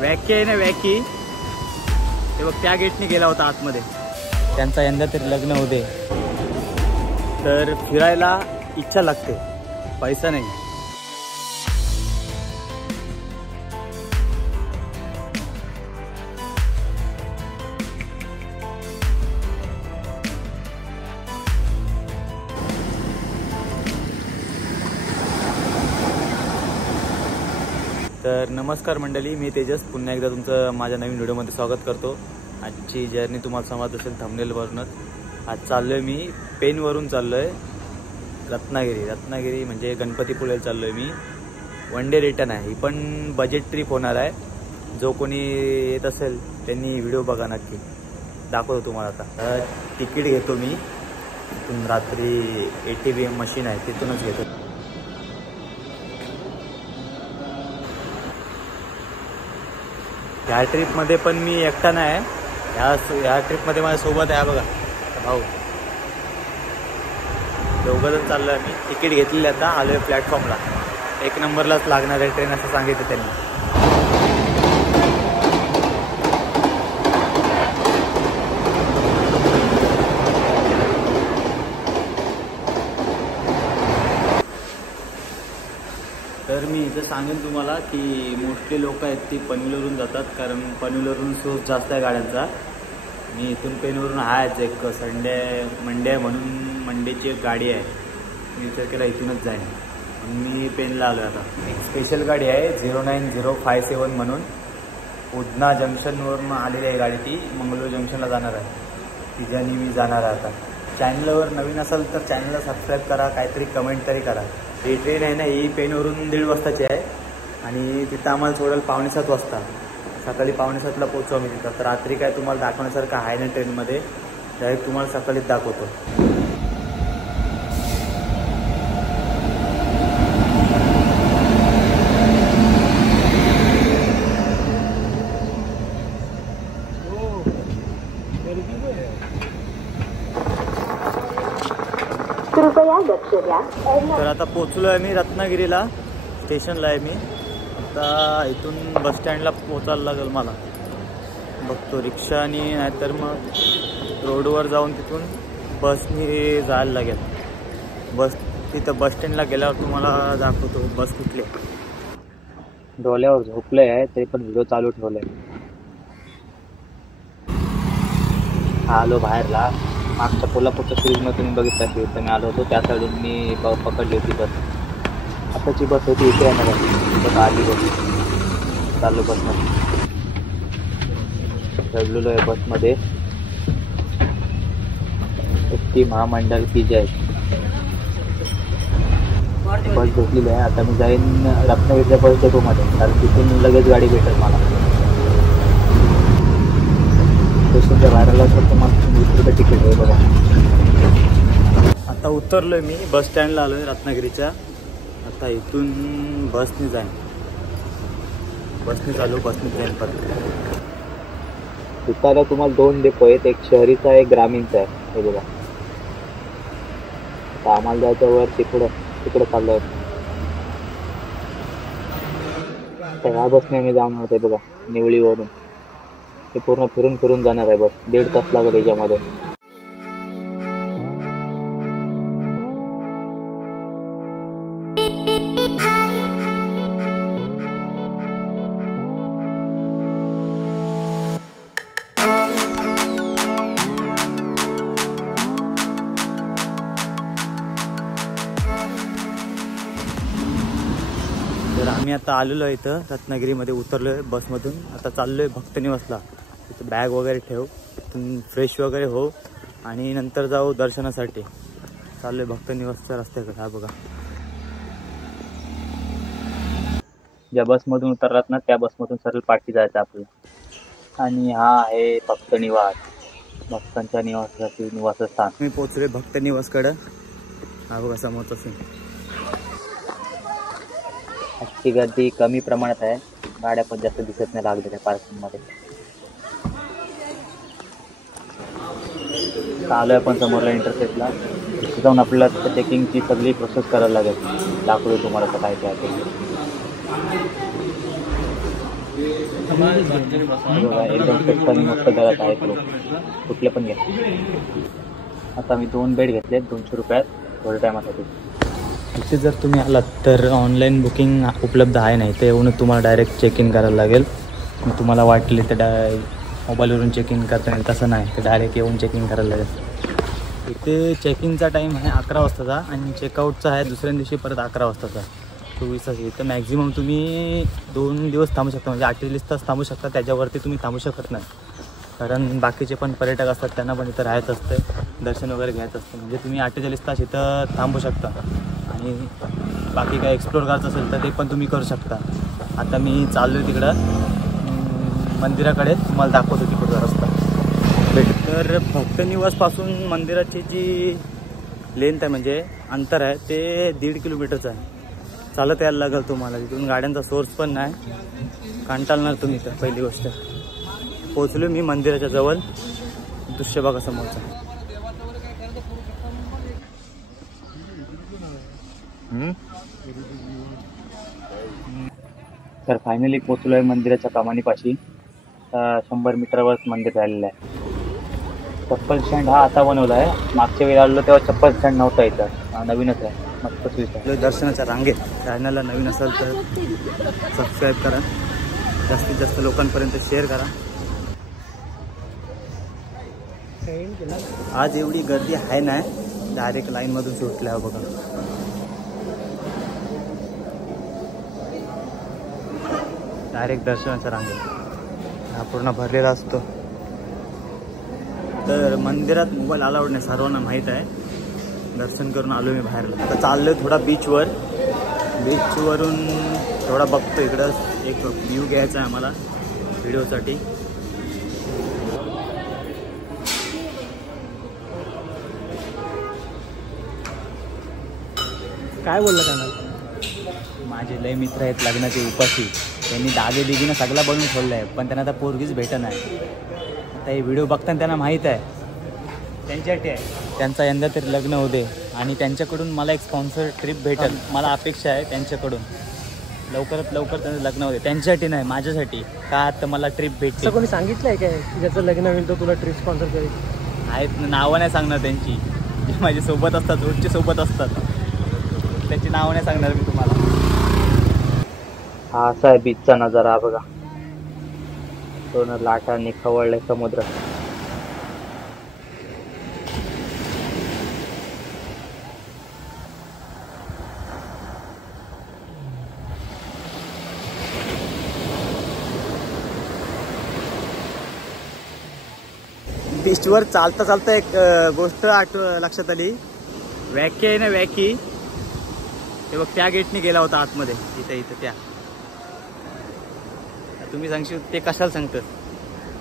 वॅकी आहे ना वॅकी, ते बघ त्या गेटने गेला होता आतमध्ये. त्यांचा यंदा तरी लग्न होते. तर फिरायला इच्छा लागते, पैसा नाही. तर नमस्कार मंडळी, मी तेजस पुन्हा एकदा तुमचं माझ्या नवीन व्हिडिओमध्ये स्वागत करतो. आजची जर्नी तुम्हाला समजत असेल थंबनेलवरूनच. आज चाललो आहे मी पेनवरून चाललो आहे रत्नागिरी म्हणजे गणपतीपुळेला चाललो आहे मी. वन डे रिटर्न आहे. ही पण बजेट ट्रिप होणार आहे. जो कोणी येत असेल त्यांनी व्हिडिओ बघा नक्की, दाखवतो तुम्हाला. आता तिकीट घेतो मी तिथून, रात्री ATM मशीन आहे तिथूनच घेतो. ह्या ट्रिपमध्ये पण मी एकटा नाही आहे. ह्या ट्रिपमध्ये माझ्यासोबत आहे बघा भाऊ. दोघंजण चाललो आहे मी. तिकीट घेतलेलं आता, आलो आहे प्लॅटफॉर्मला. 1 नंबरलाच लागणार आहे ट्रेन असं सांगितलं त्यांनी. तर मी इथं सांगेन तुम्हाला की मोस्टली लोक आहेत ती पनवेलवरून जातात, कारण पनवेलवरून सोर्स जास्त आहे गाड्यांचा. मी इथून पेनवरून आहेच. एक मंडे आहे म्हणून मंडेची एक गाडी आहे. मी विचार केला इथूनच जाईन म्हणून मी पेनला आलो आहे. आता एक स्पेशल गाडी आहे 09057 म्हणून. उधना जंक्शनवरून आलेली आहे गाडी. ती मंगळूर जंक्शनला जाणार आहे. तिच्यानी मी जाणार आहे. आता चॅनलवर नवीन असाल तर चॅनलला सबस्क्राईब करा, काहीतरी कमेंट तरी करा. ही ट्रेन आहे ना, ही पेनवरून 1:30 वाजताची आहे आणि तिथं आम्हाला सोडायला 6:45 वाजता. सकाळी 6:45ला पोहोचू आम्ही तिथं. तर रात्री काय तुम्हाला दाखवण्यासारखं आहे ना ट्रेनमध्ये, डायरेक्ट तुम्हाला सकाळीच दाखवतो. तर आता पोचलो आहे मी रत्नागिरीला. स्टेशनला आहे मी आता. इथून बस स्टँडला पोचायला लागेल मला. बघतो रिक्षानी नाहीतर मग रोडवर जाऊन तिथून बसनी जायला लागेल. तिथं बस स्टँडला गेल्यावर तुम्हाला दाखवतो बस कुठली. डोल्यावर झोपले आहे ते पण व्हिडिओ चालू ठेवले. आलो बाहेरला. मागच्या कोल्हापूरच्या सिरीजमध्ये तुम्ही बघितलं असेल, तर मी आलो होतो त्या साईडून मी पकडली होती बस. आताची बस होती इथे येणार बस. आली बस, चाललो बसमध्ये. चढलेलो आहे बसमध्ये. एसटी महामंडळ की जय. बस भेटलेली आहे. आता मी जाईन रत्नागिरीच्या बस डेपोमध्ये, कारण तिथून लगेच गाडी भेटेल मला. स्टेशनच्या बाहेर आला तर तुम्हाला 20 रुपये तिकीट आहे बघा. आता उतरलोय मी बस स्टँडला आलोय रत्नागिरीच्या. आता इथून बसने जाईन. बसने जाईन परत. तिथं तुम्हाला 2 डेपो आहेत, एक शहरीचा एक ग्रामीणचा आहे. हे बघा. आता आम्हाला जायचं वर तिकडं चाललो आहे. तर ह्या बसने आम्ही जाणार होते बघा निवळीवरून. ते पूर्ण फिरून जाणार आहे बस. 1.5 तास लागेल याच्यामध्ये. तर आम्ही आता आलेलो आहे इथं रत्नागिरीमध्ये. उतरलो आहे बसमधून. आता चाललो आहे भक्तनिवासला. तिथं बॅग वगैरे ठेव, तिथून फ्रेश वगैरे हो आणि नंतर जाऊ दर्शनासाठी. चाललो आहे भक्तनिवासच्या रस्त्याकडे. हा बघा, ज्या बसमधून उतरलात ना त्या बसमधून सरळ पाठी जायचं आपल्याला. आणि हा आहे भक्तनिवास, भक्तांच्या निवासस्थान. मी पोचले भक्तनिवासकडं. हा बघा समोरचा सीन. आजची गर्दी कमी प्रमाणात आहे. गाड्या पण जास्त दिसत नाही लागलेल्या पार्किंगमध्ये. आलो आहे आपण समोरला इंटरसेटला. तिथे जाऊन आपल्याला चेकिंगची सगळी प्रोसेस करायला लागेल. दाखवतो तुम्हाला काय काय ते. बघा एकदम स्वस्त आणि मस्त दरात आहेत लोक, कुठले पण घ्या. आता मी 2 बेड घेतले 200 रुपयात थोड्या टायमासाठी. इथे जर तुम्ही आलात तर ऑनलाईन बुकिंग उपलब्ध आहे नाही, ते येऊन तुम्हाला डायरेक्ट चेक इन करायला लागेल. मग तुम्हाला वाटले तर मोबाईलवरून चेक इन करता येईल, तसं नाही, तर डायरेक्ट येऊन चेक इन करायला लागेल. इथे चेक इनचा टाईम आहे 11 वाजताचा आणि चेकआउटचा आहे दुसऱ्या दिवशी परत 11 वाजताचा, 24 तास. इथं मॅक्झिमम तुम्ही 2 दिवस थांबू शकता, म्हणजे 48 तास थांबू शकता, त्याच्यावरती तुम्ही थांबू शकत नाही. कारण बाकीचे पण पर्यटक असतात, त्यांना पण इथं राहायचं असतं, दर्शन वगैरे घ्यायचं असतं. म्हणजे तुम्ही 48 तास इथं थांबू शकता आणि बाकी काय एक्सप्लोर करायचं असेल तर ते पण तुम्ही करू शकता. आता मी चाललो आहे तिकडं मंदिराकडे, तुम्हाला दाखवतो तिकडचा रस्ता. तर भक्तनिवासपासून मंदिराची जी लेंथ आहे, म्हणजे अंतर आहे, ते 1.5 किलोमीटरचं आहे. चालत यायला लागेल तुम्हाला. तिथून गाड्यांचा सोर्स पण नाही, कंटाळणार तुम्ही. तर पहिली गोष्ट पोचलो मी मंदिराच्या जवळ, दृश्य बघा समोरचा. तर फायनली पोचलो आहे मंदिराच्या कमानीपाशी. 100 मीटरवर मंदिर राहिलेलं आहे. चप्पल स्टँड हा आता बनवला आहे, मागच्या वेळी आलो तेव्हा चप्पल स्टँड नव्हता इथं, नवीनच आहे, मस्त स्वीट आहे. दर्शनाच्या रांगेत. चॅनलला नवीन असेल तर सबस्क्राईब करा, जास्तीत जास्त लोकांपर्यंत शेअर करा. आज एवढी गर्दी आहे नाही, डायरेक्ट लाईनमधून सुटल्या बघा. डायरेक्ट दर्शनाच्या रांगेत हा पूर्ण भरलेला असतो. तर मंदिरात मोबाईल अलाउड नाही, सर्वांना माहीत आहे. दर्शन करून आलो मी बाहेरला. आता चाललो थोडा बीचवरून थोडा बघतो. इकडं एक व्ह्यू घ्यायचा आहे आम्हाला व्हिडिओसाठी. काय बोलला त्यांना? माझे लय मित्र आहेत लग्नाचे उपाशी, त्यांनी दागे बिगीनं सगळा बनवून ठेवलं आहे, पण त्यांना आता पोरगीच भेटत नाही. आता हे व्हिडिओ बघताना त्यांना माहीत आहे त्यांच्यासाठी आहे, त्यांचा यंदा तरी लग्न होते आणि त्यांच्याकडून मला एक स्पॉन्सर ट्रिप भेटेल. मला अपेक्षा आहे त्यांच्याकडून लवकरात लवकर त्यांचं लग्न होते, त्यांच्यासाठी नाही माझ्यासाठी. का तर मला ट्रिप भेटते. असं कोणी सांगितलं आहे काय की ज्याचं लग्न होईल तर तुला ट्रिप स्पॉन्सर करेल? आहेत, नावं नाही सांगणार त्यांची, जे माझे सोबत असतात, रोजचे सोबत असतात, त्याची नावं नाही सांगणार मी तुम्हाला. हा असा आहे बीचचा नजारा बघा, पूर्ण लाटांनी खवळले समुद्र. बीचवर चालता चालता एक गोष्ट लक्षात आली. वॅकी आहे ना, वॅकी, ते बघ त्या गेटने गेला होता आतमध्ये, इथं त्या. तुम्ही सांगशील ते कशाला सांगतं,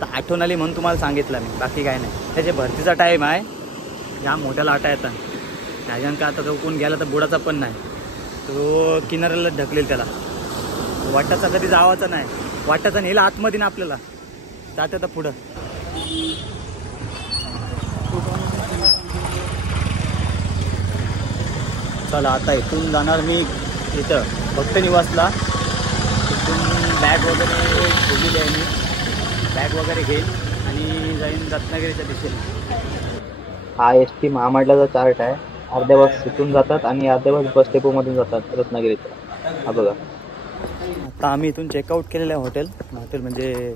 तर आठवण आली म्हणून तुम्हाला सांगितलं मी, बाकी काय नाही. त्याच्या भरतीचा टाईम आहे, या मोठ्या लाटा येतात त्याच्यानं का आता तो कोण गेला तर बुडाचा पण नाही, तो किनाऱ्याला ढकलेल त्याला. वाटाचा कधी जावाचा नाही, वाटाचा नेला आतमध्ये ना आपल्याला, जाते आता पुढं. चला आता इथून जाणार मी इथं भक्तनिवासला. इथून बॅग वगैरे ठेवलेली आहे मी, बॅग वगैरे घेईन आणि जाईन रत्नागिरीच्या दिशेने. हा ST महामंडळाचा चार्ट आहे. अर्ध्या बस इथून जातात आणि अर्ध्या बस बस डेपोमधून जातात रत्नागिरीचा. हा बघा, आता आम्ही इथून चेकआउट केलेलं आहे हॉटेल म्हणजे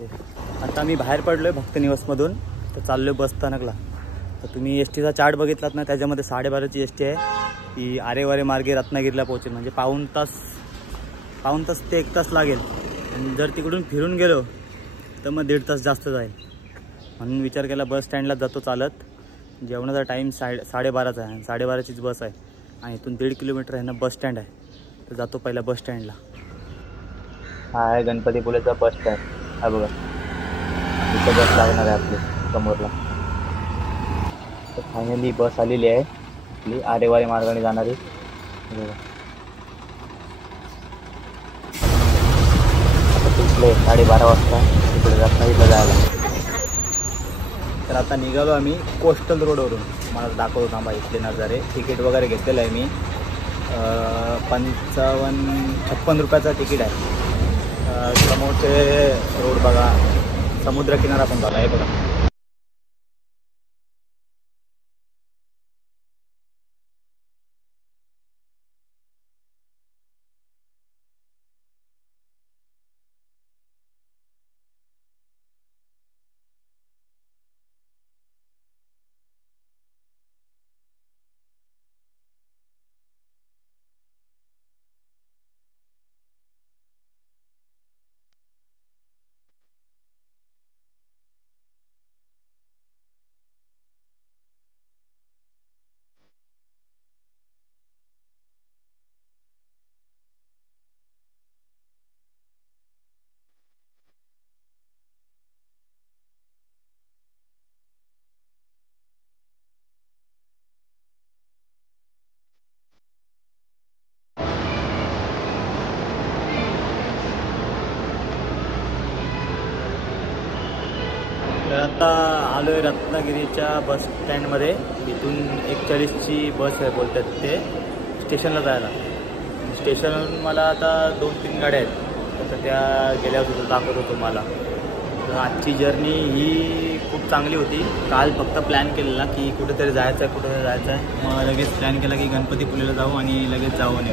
आता आम्ही बाहेर पडलो आहे भक्तनिवासमधून, तर चाललो आहे बस स्थानकला. तर तुम्ही STचा चार्ट बघितलात ना, त्याच्यामध्ये 12:30ची ST आहे, ती आरेवारे मार्गे रत्नागिरीला पोहोचेल. म्हणजे पाऊण तास ते 1 तास लागेल. आणि जर तिकडून फिरून गेलो तर मग 1.5 तास जास्त जाईल. म्हणून विचार केला बस स्टँडला जातो चालत. जेवणाचा टाईम 12:30चा आहे, 12:30चीच बस आहे आणि इथून 1.5 किलोमीटर आहे ना बस स्टँड आहे, तर जातो पहिला बस स्टँडला. हा आहे गणपतीपुळेचा बस स्टँड. हा बघा, इथं बस लागणार आहे आपली समोरला. तर फायनली बस आलेली आहे आपली आरेवारे मार्गाने जाणारी. आता पोचलो 12:30 वाजता तिकडे रत्नागिरीला जायला. तर आता निघालो आम्ही कोस्टल रोडवरून. मला दाखवतो थांबा इथले नजारे. तिकीट वगैरे घेतलेलं आहे मी, 56 रुपयाचा तिकीट आहे. समोरचे रोड बघा, समुद्र किनारा पण बघा, हे बघा. तर आता आलो आहे रत्नागिरीच्या बस स्टँडमध्ये. इथून 41ची बस आहे बोलतात ते स्टेशनला जायला. स्टेशनवरून मला आता 2-3 गाड्या आहेत, तर त्या गेल्यावर सुद्धा दाखवत होतो मला. तर आजची जर्नी ही खूप चांगली होती. काल फक्त प्लॅन केलेला की कुठेतरी जायचं आहे. मग लगेच प्लॅन केला की गणपतीपुळेला जाऊ आणि लगेच जाऊ आणि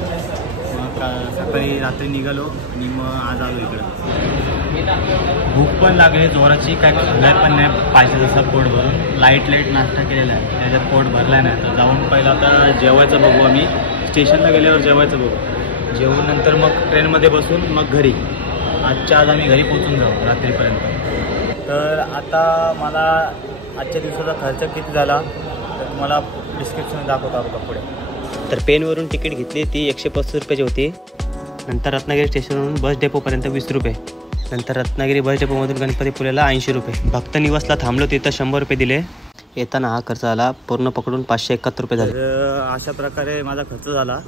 मग सकाळी रात्री निघालो आणि मग आज आलो इकडं. भूक पण लागली जोराची, काय खाल्लाय पण नाही पाहिजे जसं पोट भरून. लाईट नाश्ता केलेला आहे, त्याच्यात पोट भरला नाही. तर जाऊन पहिलं आता जेवायचं बघू. आम्ही स्टेशनला गेल्यावर जेवायचं बघू. जेवून नंतर मग ट्रेनमध्ये बसून मग घरी. आज आम्ही घरी पोचून जाऊ रात्रीपर्यंत. तर आता मला आजच्या दिवसाचा खर्च किती झाला तर तुम्हाला डिस्क्रिप्शन दाखवतो आपण पुढे. तर पेनवरून तिकीट घेतली ती 135 रुपयाची होती. नंतर रत्नागिरी स्टेशनवरून बस डेपोपर्यंत 20 रुपये. नंतर रत्नागिरी बस डेपोमधून गणपतीपुळेला 80 रुपये. भक्त निवासला थांबलो तिथं 100 रुपये दिले. येताना हा खर्च आला पूर्ण पकडून 571 रुपये झाले. अशा प्रकारे माझा खर्च झाला.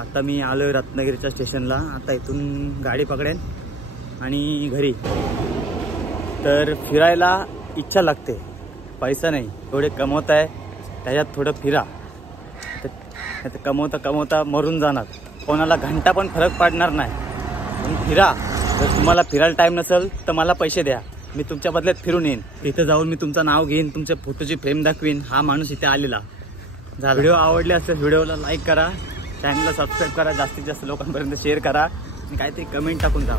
आता मी आलो आहे रत्नागिरीच्या स्टेशनला. आता इथून गाडी पकडेन आणि घरी. तर फिरायला इच्छा लागते, पैसा नाही. थोडे कमवत आहे त्याच्यात थोडं फिरा. तर कमवता मरून जाणार. कोणाला घंटा पण फरक पडणार नाही. पण फिरा. जर तुम्हाला फिरायला टाईम नसेल तर मला पैसे द्या, मी तुमच्या बदल्यात फिरून येईन. इथं जाऊन मी तुमचं नाव घेईन, तुमच्या फोटोची फ्रेम दाखवीन. हा माणूस इथे आलेला झाला. व्हिडिओ आवडले असेल व्हिडिओला लाईक करा, चॅनलला सबस्क्राईब करा, जास्तीत जास्त लोकांपर्यंत शेअर करा आणि काहीतरी कमेंट टाकून जा.